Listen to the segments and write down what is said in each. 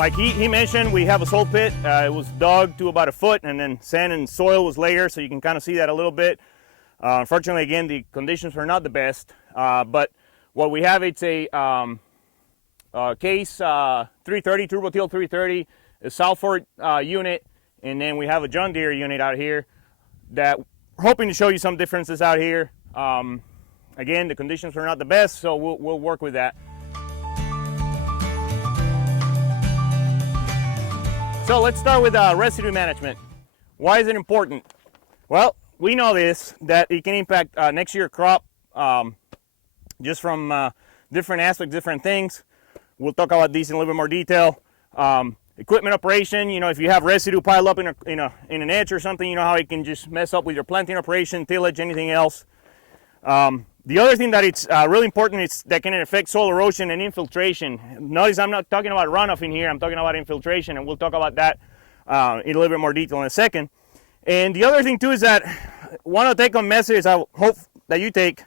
like he mentioned, we have a soil pit. It was dug to about a foot, and then sand and soil was layered, so you can kind of see that a little bit. Unfortunately, again, the conditions were not the best, but what we have, it's a case 330, Turbo Till 330, a Salford unit, and then we have a John Deere unit out here that we're hoping to show you some differences out here. Again, the conditions were not the best, so we'll work with that. So let's start with residue management. Why is it important? Well, we know this, that it can impact next year's crop just from different aspects, different things. We'll talk about these in a little bit more detail. Equipment operation, you know, if you have residue piled up in an edge or something, you know how it can just mess up with your planting operation, tillage, anything else. The other thing that it's really important is that can affect soil erosion and infiltration. Notice I'm not talking about runoff in here, I'm talking about infiltration, and we'll talk about that in a little bit more detail in a second. And the other thing too is that one of the take-home messages I hope that you take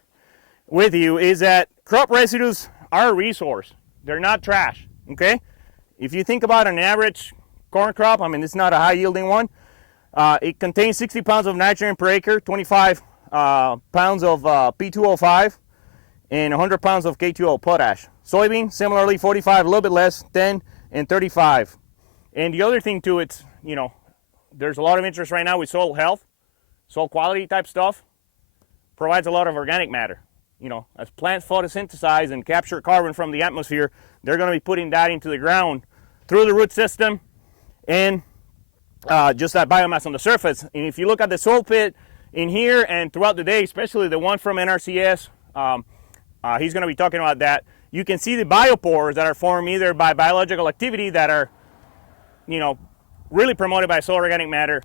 with you is that crop residues are a resource. They're not trash, okay? If you think about an average corn crop, I mean, it's not a high-yielding one. It contains 60 pounds of nitrogen per acre, 25 pounds of P2O5, and 100 pounds of K2O potash. Soybean, similarly, 45, a little bit less, 10 and 35. And the other thing too, it's, you know, there's a lot of interest right now with soil health, soil quality type stuff. Provides a lot of organic matter. You know, as plants photosynthesize and capture carbon from the atmosphere, they're going to be putting that into the ground through the root system and just that biomass on the surface. And if you look at the soil pit in here and throughout the day, especially the one from NRCS, he's going to be talking about that. You can see the biopores that are formed either by biological activity that are, you know, really promoted by soil organic matter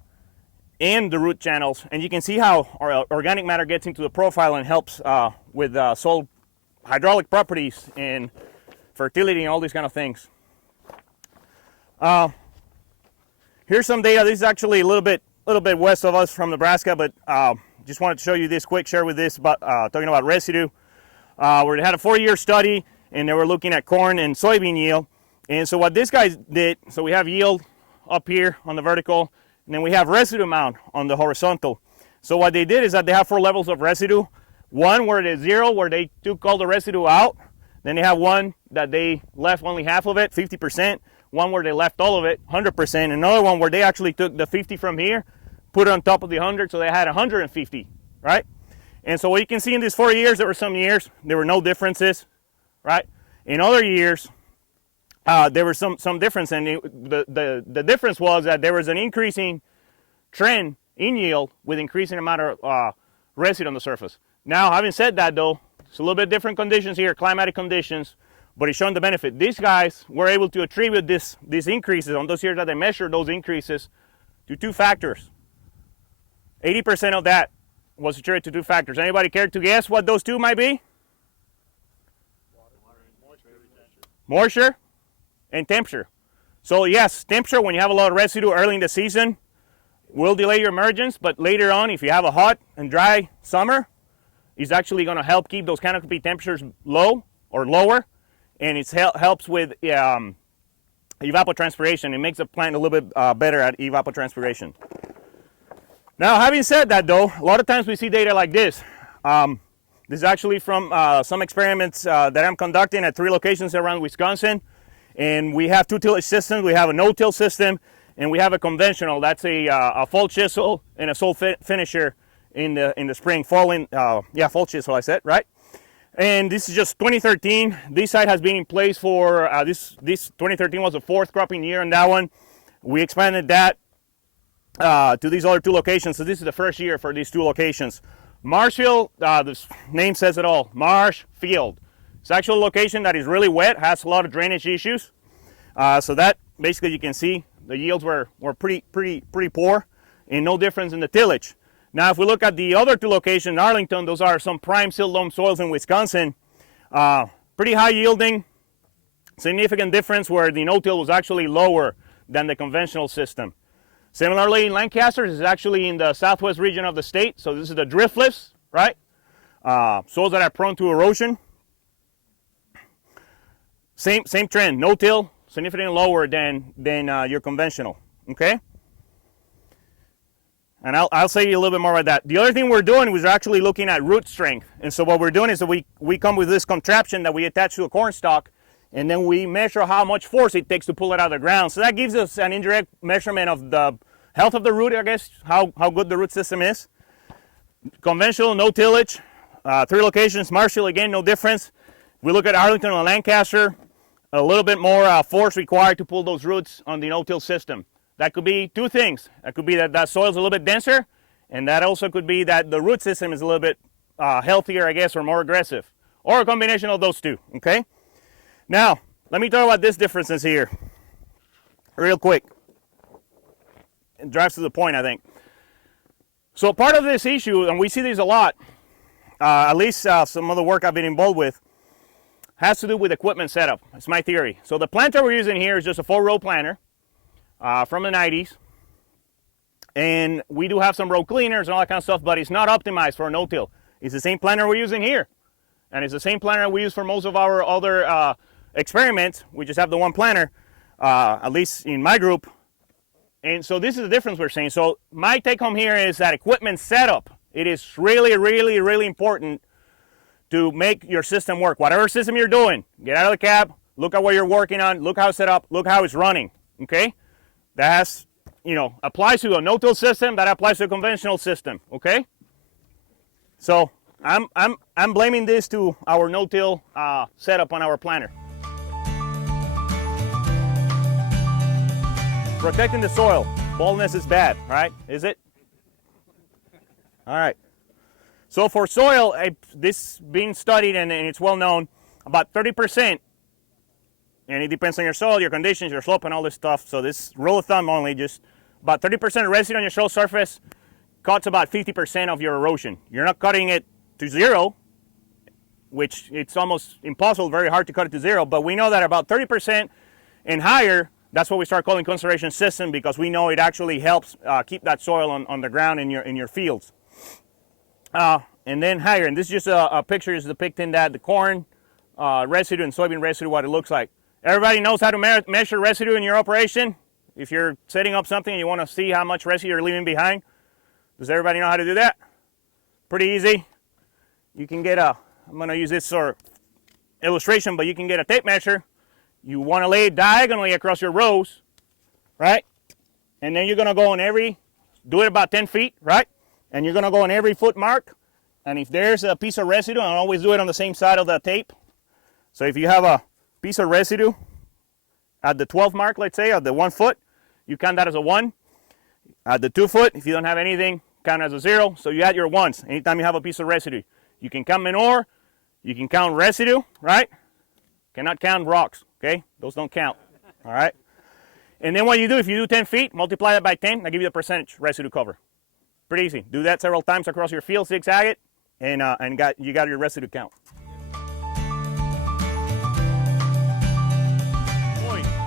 and the root channels, and you can see how our organic matter gets into the profile and helps with soil hydraulic properties and fertility and all these kind of things. Here's some data. This is actually a little bit west of us from Nebraska, but just wanted to show you this quick, share with this about talking about residue. Where they had a 4-year study and they were looking at corn and soybean yield. And so what this guy did, so we have yield up here on the vertical, and then we have residue amount on the horizontal. So what they did is that they have 4 levels of residue. One where it is 0, where they took all the residue out. Then they have one that they left only half of it, 50%. One where they left all of it, 100%. Another one where they actually took the 50 from here, put it on top of the 100, so they had 150, right? And so what you can see in these 4 years, there were some years there were no differences, right? In other years, there was some difference, and the difference was that there was an increasing trend in yield with increasing amount of residue on the surface. Now, having said that, though, it's a little bit different conditions here, climatic conditions, but it's showing the benefit. These guys were able to attribute these increases on those years that they measured those increases to 2 factors. 80% of that was attributed to 2 factors. Anybody care to guess what those 2 might be? Moisture and temperature. So yes, temperature, when you have a lot of residue early in the season, will delay your emergence, but later on, if you have a hot and dry summer, it's actually going to help keep those canopy temperatures low or lower, and it helps with evapotranspiration. It makes the plant a little bit better at evapotranspiration. Now, having said that, though, a lot of times we see data like this. This is actually from some experiments that I'm conducting at 3 locations around Wisconsin. And we have 2 tillage systems. We have a no-till system, and we have a conventional. That's a fall chisel and a soil finisher in the spring. Fall chisel, I said, right? And this is just 2013. This site has been in place for, this 2013 was the 4th cropping year on that one. We expanded that to these other 2 locations. So this is the first year for these 2 locations. Marshfield, the name says it all, Marsh Field. It's actually a location that is really wet, has a lot of drainage issues. So that basically you can see the yields were pretty poor and no difference in the tillage. Now if we look at the other 2 locations in Arlington, those are some prime silt loam soils in Wisconsin. Pretty high yielding, significant difference where the no-till was actually lower than the conventional system. Similarly, in Lancaster, this is actually in the southwest region of the state. So this is the driftless, right? Soils that are prone to erosion. Same trend, no-till, significantly lower than your conventional, okay? And I'll say you a little bit more about that. The other thing we're doing was actually looking at root strength. And so what we're doing is that we come with this contraption that we attach to a corn stalk, and then we measure how much force it takes to pull it out of the ground. So that gives us an indirect measurement of the health of the root, I guess, how good the root system is. Conventional, no tillage, 3 locations. Marshall, again, no difference. We look at Arlington and Lancaster, a little bit more force required to pull those roots on the no-till system. That could be 2 things. That could be that soil's a little bit denser, and that also could be that the root system is a little bit healthier, I guess, or more aggressive, or a combination of those 2, okay? Now, let me talk about this differences here real quick. It drives to the point, I think. So part of this issue, and we see these a lot, at least some of the work I've been involved with, has to do with equipment setup. It's my theory. So the planter we're using here is just a 4-row planter from the 90s. And we do have some row cleaners and all that kind of stuff, but it's not optimized for a no-till. It's the same planter we're using here. And it's the same planter we use for most of our other experiments. We just have the one planter, at least in my group. And so this is the difference we're seeing. So my take home here is that equipment setup, it is really, really, really important to make your system work. Whatever system you're doing, get out of the cab, look at what you're working on, look how it's set up, look how it's running, okay? That has, applies to a no-till system, that applies to a conventional system, okay? So I'm blaming this to our no-till setup on our planter. Protecting the soil. Baldness is bad, right? Is it? All right. So for soil, this being studied and it's well known, about 30%, and it depends on your soil, your conditions, your slope, and all this stuff. So this rule of thumb only, just about 30% of residue on your soil surface cuts about 50% of your erosion. You're not cutting it to 0, which it's almost impossible, very hard to cut it to 0, but we know that about 30% and higher, that's what we start calling conservation system, because we know it actually helps keep that soil on the ground in your fields. And then higher, and this is just a picture is depicting that the corn residue and soybean residue, what it looks like. Everybody knows how to measure residue in your operation. If you're setting up something and you want to see how much residue you're leaving behind, does everybody know how to do that? Pretty easy. You can get I'm going to use this for illustration, but you can get a tape measure. You want to lay it diagonally across your rows, right? And then you're going to go on do it about 10 feet, right? And you're going to go on every foot mark. And if there's a piece of residue, I always do it on the same side of the tape. So if you have a piece of residue at the 12 mark, let's say, at the 1 foot, you count that as a 1. At the 2 foot, if you don't have anything, count as a 0. So you add your 1s anytime you have a piece of residue. You can count manure. You can count residue, right? Cannot count rocks, okay? Those don't count, all right? And then what you do, if you do 10 feet, multiply that by 10, I give you the percentage residue cover. Pretty easy. Do that several times across your field, zigzag it, and you got your residue count.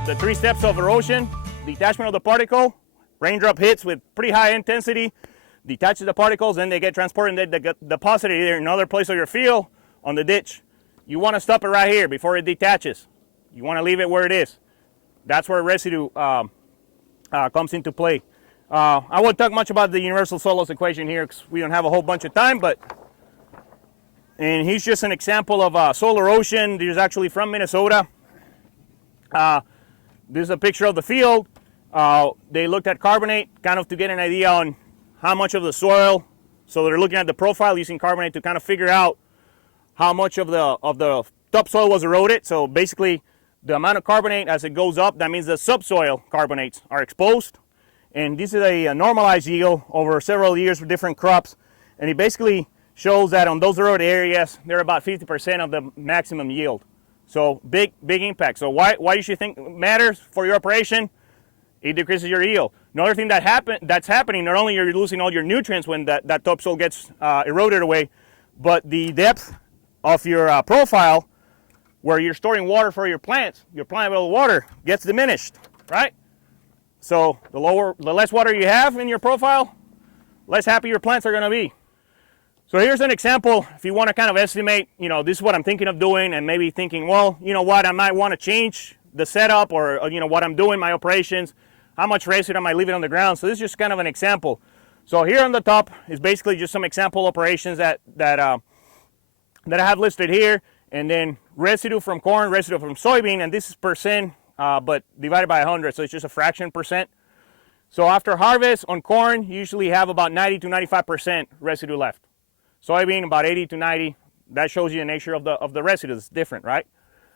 The 3 steps of erosion: detachment of the particle, raindrop hits with pretty high intensity, detaches the particles, then they get transported and they get deposited either in another place of your field, on the ditch. You want to stop it right here before it detaches. You want to leave it where it is. That's where residue comes into play. I won't talk much about the universal soil loss equation here because we don't have a whole bunch of time, and here's just an example of soil erosion. This is actually from Minnesota. This is a picture of the field. They looked at carbonate kind of to get an idea on how much of the soil. So they're looking at the profile using carbonate to kind of figure out how much of the topsoil was eroded. So basically, the amount of carbonate as it goes up, that means the subsoil carbonates are exposed. And this is a normalized yield over several years for different crops. And it basically shows that on those eroded areas, they're about 50% of the maximum yield. So big impact. So why you should think matters for your operation? It decreases your yield. Another thing that's happening, not only are you losing all your nutrients when that topsoil gets eroded away, but the depth of your profile, where you're storing water for your plants, your plant level water gets diminished, right? So the less water you have in your profile, less happy your plants are going to be. So here's an example. If you want to kind of estimate, this is what I'm thinking of doing, and maybe thinking, well, you know what, I might want to change the setup or what I'm doing, my operations, how much residue am I leaving on the ground. So this is just kind of an example. So here on the top is basically just some example operations that I have listed here, and then residue from corn, residue from soybean, and this is percent, but divided by 100, so it's just a fraction percent. So after harvest on corn, you usually have about 90 to 95% residue left. Soybean about 80 to 90. That shows you the nature of the residue. It's different, right?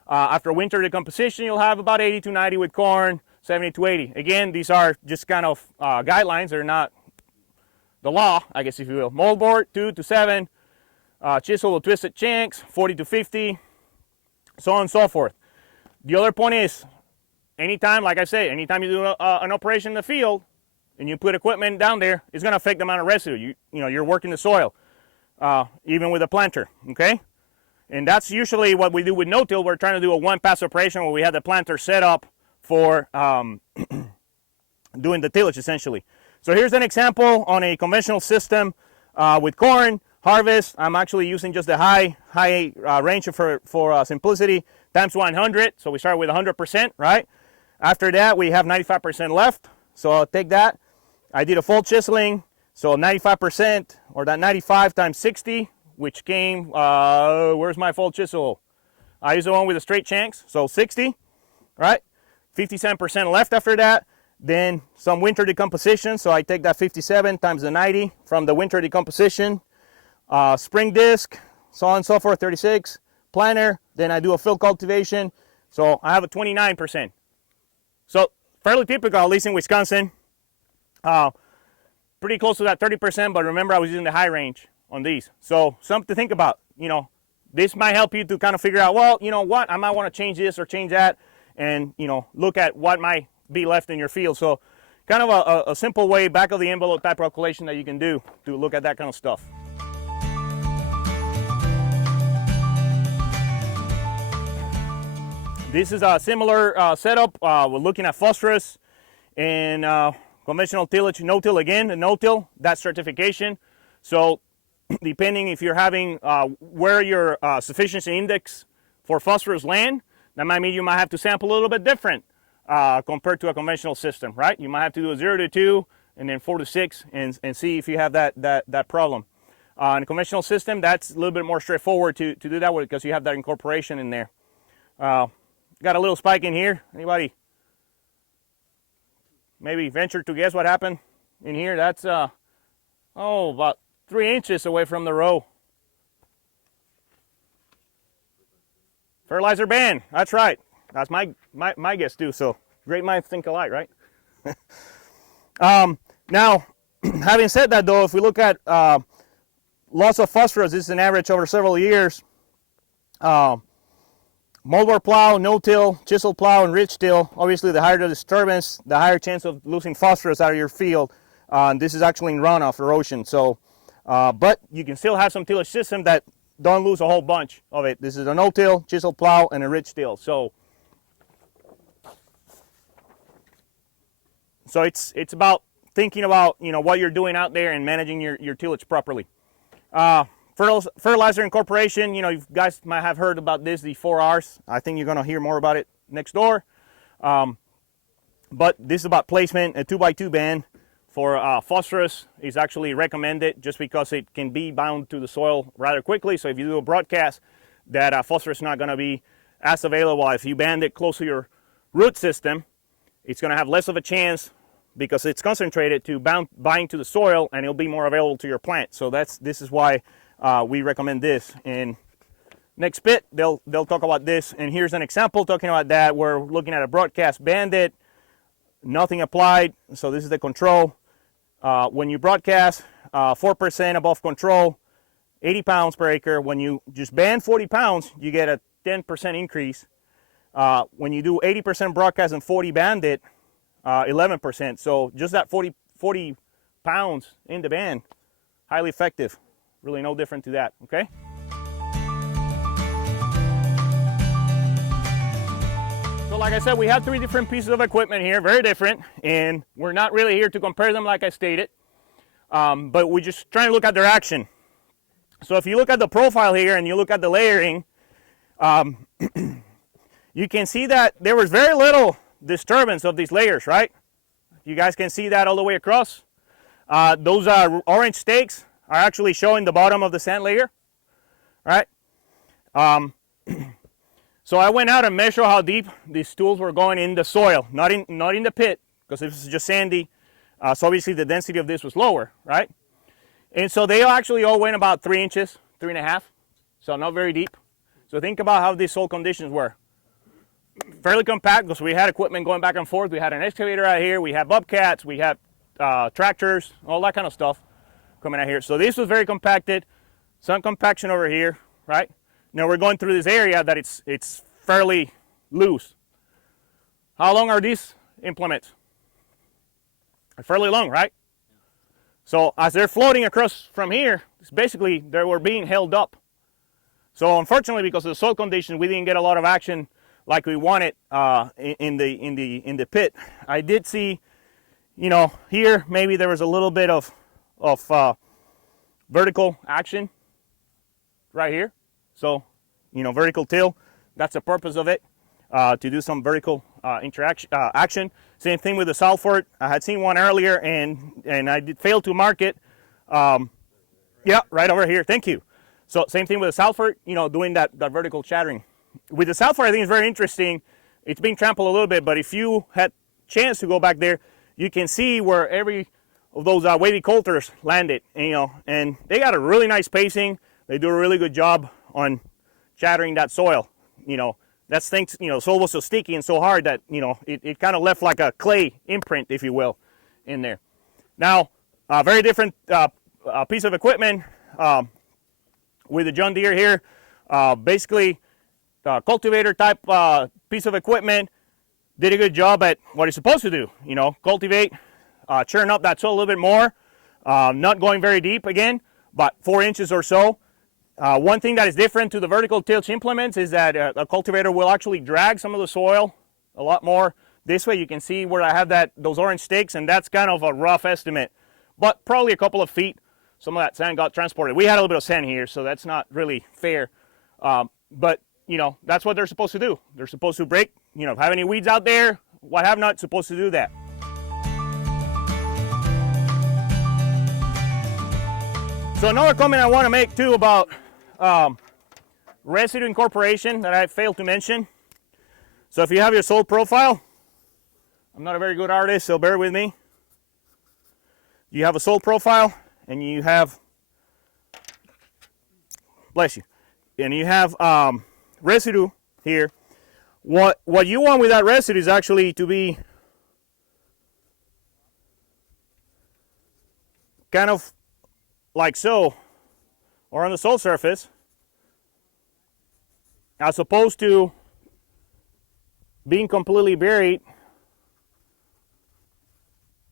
After winter decomposition, you'll have about 80 to 90 with corn, 70 to 80. Again, these are just kind of guidelines. They're not the law, I guess, if you will. Moldboard 2 to 7, chisel with twisted shanks 40 to 50, so on and so forth. The other point is, anytime, like I say, anytime you do an operation in the field and you put equipment down there, it's going to affect the amount of residue. You're working the soil, even with a planter, okay? And that's usually what we do with no-till. We're trying to do a one-pass operation where we have the planter set up for doing the tillage, essentially. So here's an example on a conventional system with corn harvest. I'm actually using just the high range for simplicity times 100. So we start with 100%, right? After that, we have 95% left. So I'll take that. I did a full chiseling. So 95%, or that 95 times 60, which came, where's my full chisel? I use the one with the straight shanks, so 60, right? 57% left after that. Then some winter decomposition, so I take that 57 times the 90 from the winter decomposition. Spring disc, so on and so forth, 36. Planter, then I do a field cultivation, so I have a 29%. So fairly typical, at least in Wisconsin. Pretty close to that 30%, but remember I was using the high range on these. So something to think about. This might help you to kind of figure out, well, what, I might want to change this or change that, and look at what might be left in your field. So kind of a simple way, back of the envelope type calculation that you can do to look at that kind of stuff. This is a similar setup. We're looking at phosphorus and conventional tillage, no-till again, and no-till, that certification. So depending if you're having where your sufficiency index for phosphorus land, that might mean you might have to sample a little bit different compared to a conventional system, right? You might have to do a 0 to 2 and then 4 to 6 and see if you have that problem. In a conventional system, that's a little bit more straightforward to do that with, because you have that incorporation in there. Got a little spike in here. Anybody maybe venture to guess what happened in here? That's about 3 inches away from the row. Fertilizer ban. That's right. That's my guess too. So great minds think alike, right? Now, having said that, though, if we look at loss of phosphorus, this is an average over several years. Moldboard plow, no-till, chisel plow, and ridge till. Obviously, the higher the disturbance, the higher chance of losing phosphorus out of your field. This is actually in runoff, erosion. So, but you can still have some tillage system that don't lose a whole bunch of it. This is a no-till, chisel plow, and a ridge till. So it's about thinking about what you're doing out there and managing your tillage properly. Fertilizer incorporation, you guys might have heard about this, the 4 R's. I think you're going to hear more about it next door. But this is about placement. A 2x2 band for phosphorus is actually recommended just because it can be bound to the soil rather quickly. So if you do a broadcast, that phosphorus is not going to be as available. If you band it close to your root system, it's going to have less of a chance because it's concentrated to bind to the soil, and it'll be more available to your plant. So this is why we recommend this. And next bit, they'll talk about this. And here's an example talking about that. We're looking at a broadcast banded, nothing applied. So this is the control. When you broadcast 4% above control, 80 pounds per acre. When you just band 40 pounds, you get a 10% increase. When you do 80% broadcast and 40 banded, 11%. So just that 40 pounds in the band, highly effective. Really no different to that, okay? So like I said, we have 3 different pieces of equipment here, very different, and we're not really here to compare them like I stated, but we're just trying to look at their action. So if you look at the profile here and you look at the layering, you can see that there was very little disturbance of these layers, right? You guys can see that all the way across. Those orange stakes are actually showing the bottom of the sand layer, right? So I went out and measured how deep these tools were going in the soil, not in the pit, because this is just sandy. So obviously the density of this was lower, right? And so they actually all went about 3 inches, 3.5, so not very deep. So think about how these soil conditions were. Fairly compact, because we had equipment going back and forth. We had an excavator out here, we had bobcats, we had tractors, all that kind of stuff coming out here. So this was very compacted, some compaction over here, right? Now we're going through this area that it's fairly loose. How long are these implements? Fairly long, right? So as they're floating across from here, it's basically they were being held up. So unfortunately, because of the soil conditions, we didn't get a lot of action like we wanted in the pit. I did see, you know, here maybe there was a little bit of vertical action right here. So, you know, vertical till, that's the purpose of it, to do some vertical action. Same thing with the Salford. I had seen one earlier and I did fail to mark it. Yeah, right over here. Thank you. So same thing with the Salford, you know, doing that vertical shattering. With the Salford, I think it's very interesting. It's being trampled a little bit, but if you had chance to go back there, you can see where every of those wavy coulters landed, and, you know, and they got a really nice spacing. They do a really good job on shattering that soil. You know, that's things, you know, soil was so sticky and so hard that, you know, it kind of left like a clay imprint, if you will, in there. Now, a very different piece of equipment with the John Deere here. Basically, cultivator type piece of equipment did a good job at what it's supposed to do. You know, cultivate, churn up that soil a little bit more. Not going very deep again, but 4 inches or so. One thing that is different to the vertical tillage implements is that a cultivator will actually drag some of the soil a lot more this way. You can see where I have those orange stakes, and that's kind of a rough estimate, but probably a couple of feet. Some of that sand got transported. We had a little bit of sand here, so that's not really fair. But you know, that's what they're supposed to do. They're supposed to break, you know, have any weeds out there, what have not, supposed to do that. So another comment I want to make too about residue incorporation that I failed to mention. So if you have your soil profile, I'm not a very good artist, so bear with me. You have a soil profile and you have, bless you, and you have residue here. What you want with that residue is actually to be kind of like so, or on the soil surface, as opposed to being completely buried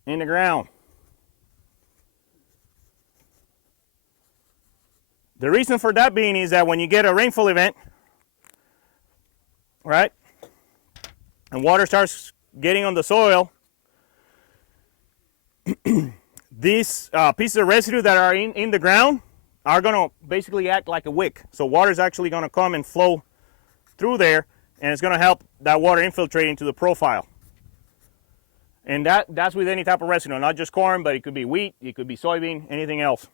in the ground. The reason for that being is that when you get a rainfall event, right, and water starts getting on the soil, these pieces of residue that are in the ground are going to basically act like a wick. So water is actually going to come and flow through there, and it's going to help that water infiltrate into the profile. And that's with any type of residue, not just corn, but it could be wheat, it could be soybean, anything else.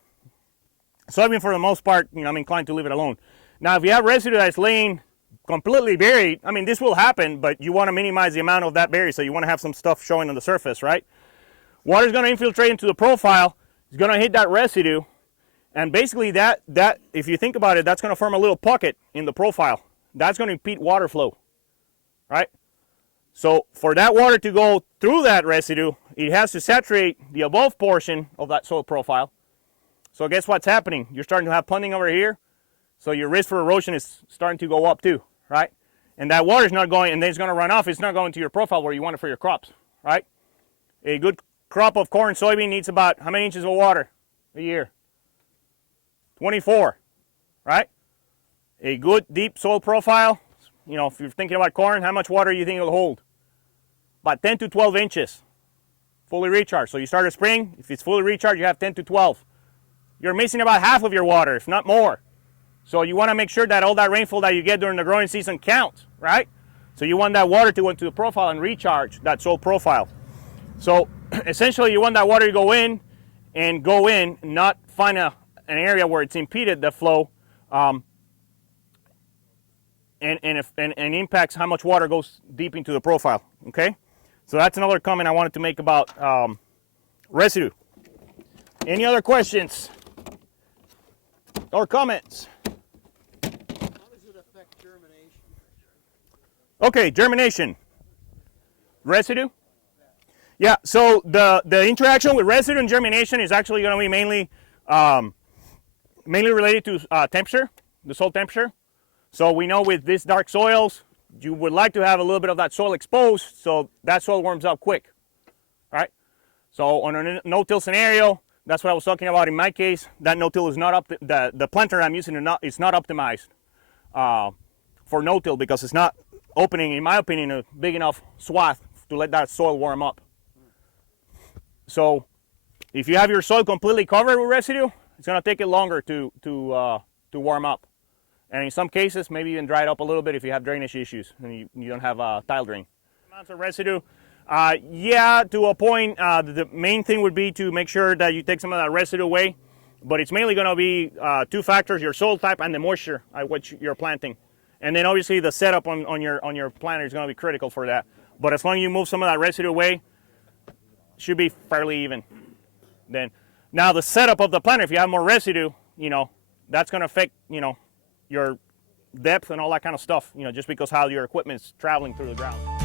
Soybean, for the most part, you know, I'm inclined to leave it alone. Now, if you have residue that's laying completely buried, I mean, this will happen, but you want to minimize the amount of that buried, so you want to have some stuff showing on the surface, right? Water's going to infiltrate into the profile, it's going to hit that residue, and basically that, if you think about it, that's going to form a little pocket in the profile. That's going to impede water flow, right? So for that water to go through that residue, it has to saturate the above portion of that soil profile. So guess what's happening? You're starting to have ponding over here, so your risk for erosion is starting to go up too, right? And that water is not going, and then it's going to run off. It's not going to your profile where you want it for your crops, right? A good crop of corn, soybean needs about how many inches of water a year? 24, right? A good deep soil profile, you know, if you're thinking about corn, how much water do you think it'll hold? About 10 to 12 inches, fully recharged. So you start a spring, if it's fully recharged, you have 10 to 12. You're missing about half of your water, if not more. So you want to make sure that all that rainfall that you get during the growing season counts, right? So you want that water to go into the profile and recharge that soil profile. So essentially you want that water to go in, not find an area where it's impeded the flow, and impacts how much water goes deep into the profile. Okay, so that's another comment I wanted to make about residue. Any other questions or comments? How does it affect germination? Okay, germination. Residue? Yeah, so the interaction with residue and germination is actually going to be mainly related to temperature, the soil temperature. So we know with these dark soils, you would like to have a little bit of that soil exposed so that soil warms up quick. All right? So on a no-till scenario, that's what I was talking about in my case. That no-till is not the planter I'm using is not optimized for no-till because it's not opening, in my opinion, a big enough swath to let that soil warm up. So if you have your soil completely covered with residue, it's going to take it longer to warm up. And in some cases, maybe even dry it up a little bit if you have drainage issues and you don't have a tile drain. Amounts of residue. Yeah, to a point, the main thing would be to make sure that you take some of that residue away, but it's mainly going to be two factors: your soil type and the moisture at which you're planting. And then obviously the setup on your planter is going to be critical for that. But as long as you move some of that residue away, it should be fairly even. Then, now the setup of the planter, if you have more residue, that's going to affect, your depth and all that kind of stuff, just because how your equipment's traveling through the ground.